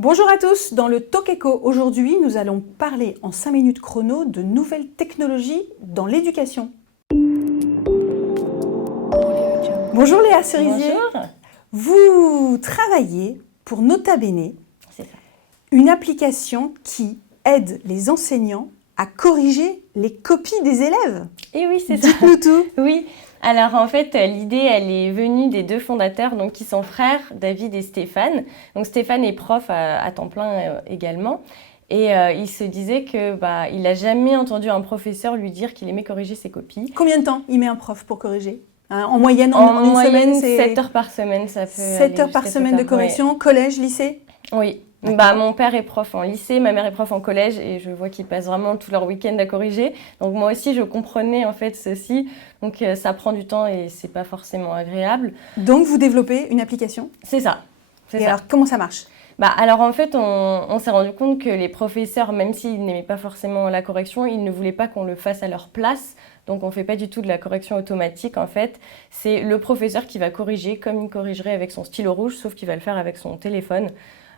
Bonjour à tous, dans le Talk Echo, aujourd'hui nous allons parler en 5 minutes chrono de nouvelles technologies dans l'éducation. Bonjour Léa Cerisier. Bonjour. Vous travaillez pour Nota Bene, C'est ça. une application qui aide les enseignants à corriger les copies des élèves. Et oui, c'est ça. Dites-nous tout. Oui. Alors en fait, l'idée, elle est venue des deux fondateurs, donc qui sont frères, David et Stéphane. Donc Stéphane est prof à temps plein également. Et il se disait que il n'a jamais entendu un professeur lui dire qu'il aimait corriger ses copies. Combien de temps il met un prof pour corriger ? En moyenne, En une moyenne, semaine, c'est 7 heures par semaine, ça peut 7 heures par semaine de correction, collège, lycée ? Oui. Mon père est prof en lycée, ma mère est prof en collège et je vois qu'ils passent vraiment tout leur week-end à corriger. Donc moi aussi, je comprenais en fait ceci. Donc ça prend du temps et c'est pas forcément agréable. Donc vous développez une application ? C'est ça. Et alors, comment ça marche ? Alors en fait, on s'est rendu compte que les professeurs, même s'ils n'aimaient pas forcément la correction, ils ne voulaient pas qu'on le fasse à leur place. Donc on ne fait pas du tout de la correction automatique en fait. C'est le professeur qui va corriger comme il corrigerait avec son stylo rouge, sauf qu'il va le faire avec son téléphone.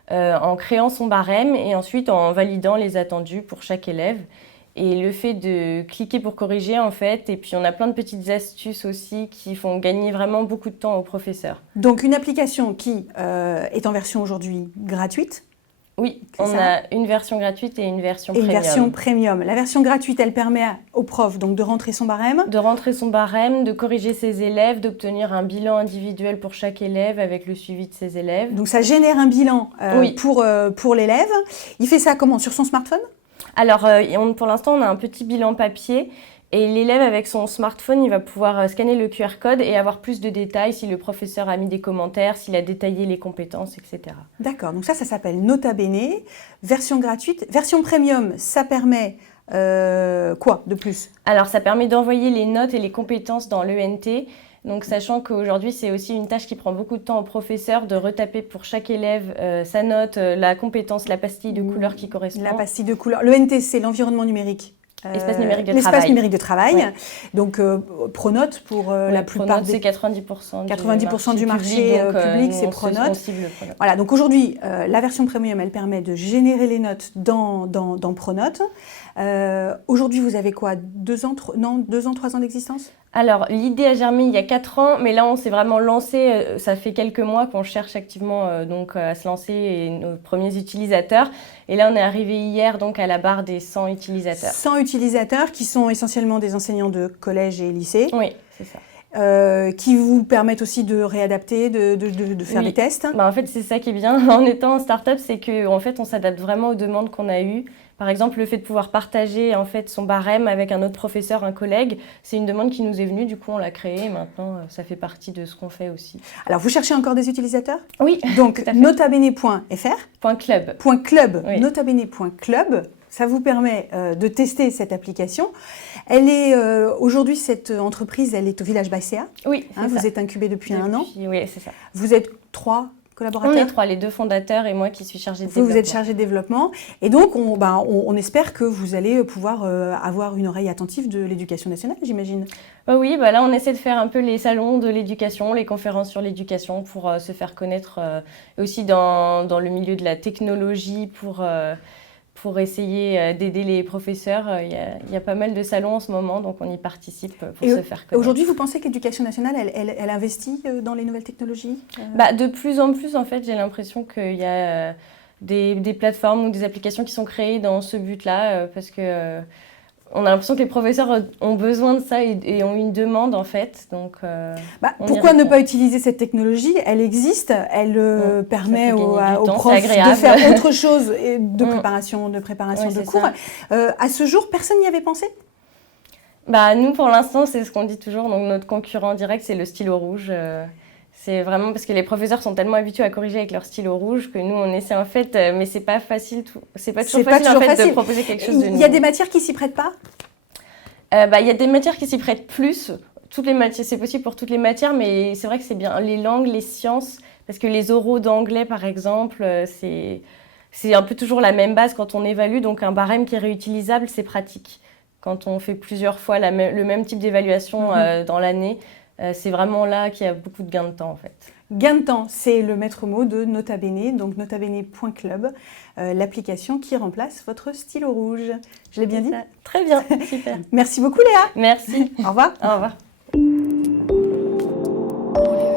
En créant son barème et ensuite en validant les attendus pour chaque élève. Et le fait de cliquer pour corriger, en fait, et puis on a plein de petites astuces aussi qui font gagner vraiment beaucoup de temps aux professeurs. Donc une application qui est en version aujourd'hui gratuite. Oui, on a une version gratuite et une version premium. Une version premium. La version gratuite, elle permet aux profs donc, de rentrer son barème. De rentrer son barème, de corriger ses élèves, d'obtenir un bilan individuel pour chaque élève avec le suivi de ses élèves. Donc ça génère un bilan pour l'élève. Il fait ça comment ? Sur son smartphone ? Alors, pour l'instant, on a un petit bilan papier. Et l'élève, avec son smartphone, il va pouvoir scanner le QR code et avoir plus de détails si le professeur a mis des commentaires, s'il a détaillé les compétences, etc. D'accord, donc ça s'appelle Nota Bene, version gratuite. Version premium, ça permet quoi de plus ? Alors, ça permet d'envoyer les notes et les compétences dans l'ENT. Donc, sachant qu'aujourd'hui, c'est aussi une tâche qui prend beaucoup de temps au professeur de retaper pour chaque élève sa note, la compétence, la pastille de couleur qui correspond. La pastille de couleur. L'ENT, c'est l'environnement numérique. L'espace numérique de travail. L'espace numérique de travail. Oui. Donc, Pronote pour la plupart des... c'est 90% du marché public, c'est Pronote. Voilà, donc aujourd'hui, la version premium, elle permet de générer les notes dans Pronote. Aujourd'hui, vous avez quoi ? 2 ans, 3 ans d'existence ? Alors, l'idée a germé il y a 4 ans, mais là, on s'est vraiment lancé. Ça fait quelques mois qu'on cherche activement à se lancer et nos premiers utilisateurs. Et là, on est arrivé hier donc, à la barre des 100 utilisateurs. 100 utilisateurs qui sont essentiellement des enseignants de collège et lycée. Oui, c'est ça. Qui vous permettent aussi de réadapter, de faire des tests. En fait, c'est ça qui est bien en étant en start-up, c'est qu'en fait, on s'adapte vraiment aux demandes qu'on a eues. Par exemple, le fait de pouvoir partager en fait, son barème avec un autre professeur, un collègue, c'est une demande qui nous est venue, du coup on l'a créée et maintenant ça fait partie de ce qu'on fait aussi. Alors vous cherchez encore des utilisateurs ? Oui, donc notabene.fr .club. Oui. Notabene.club, ça vous permet de tester cette application. Elle est aujourd'hui, cette entreprise, elle est au Village Bassea. Oui, c'est ça. Vous êtes incubé depuis 1 an. Oui, c'est ça. Vous êtes 3 collaborateurs ? On est 3, les 2 fondateurs et moi qui suis chargée de développement. Vous êtes chargée de développement. Et donc, on espère que vous allez pouvoir avoir une oreille attentive de l'éducation nationale, j'imagine. Oui, là, on essaie de faire un peu les salons de l'éducation, les conférences sur l'éducation pour se faire connaître aussi dans le milieu de la technologie pour essayer d'aider les professeurs. Il y a pas mal de salons en ce moment, donc on y participe pour se faire connaître. Aujourd'hui, vous pensez que l'éducation nationale, elle investit dans les nouvelles technologies ? De plus en plus, en fait, j'ai l'impression qu'il y a des plateformes ou des applications qui sont créées dans ce but-là, parce que on a l'impression que les professeurs ont besoin de ça et ont une demande, en fait. Donc, pourquoi ne pas utiliser cette technologie ? Elle existe, elle permet aux profs de faire autre chose de préparation de cours. À ce jour, personne n'y avait pensé ? Nous, pour l'instant, c'est ce qu'on dit toujours. Donc, notre concurrent direct, c'est le stylo rouge. C'est vraiment parce que les professeurs sont tellement habitués à corriger avec leur stylo rouge que nous, on essaie en fait, mais c'est pas facile. C'est pas toujours facile de proposer quelque chose de nouveau. Il y a des matières qui s'y prêtent pas ? Il y a des matières qui s'y prêtent plus. Toutes les matières, c'est possible pour toutes les matières, mais c'est vrai que c'est bien les langues, les sciences, parce que les oraux d'anglais, par exemple, c'est un peu toujours la même base quand on évalue. Donc, un barème qui est réutilisable, c'est pratique. Quand on fait plusieurs fois le même type d'évaluation dans l'année, c'est vraiment là qu'il y a beaucoup de gains de temps, en fait. Gain de temps, c'est le maître mot de Nota Bene, donc notabene.club, l'application qui remplace votre stylo rouge. Je l'ai bien dit ? Très bien, super. Merci beaucoup Léa. Merci. Au revoir. Au revoir.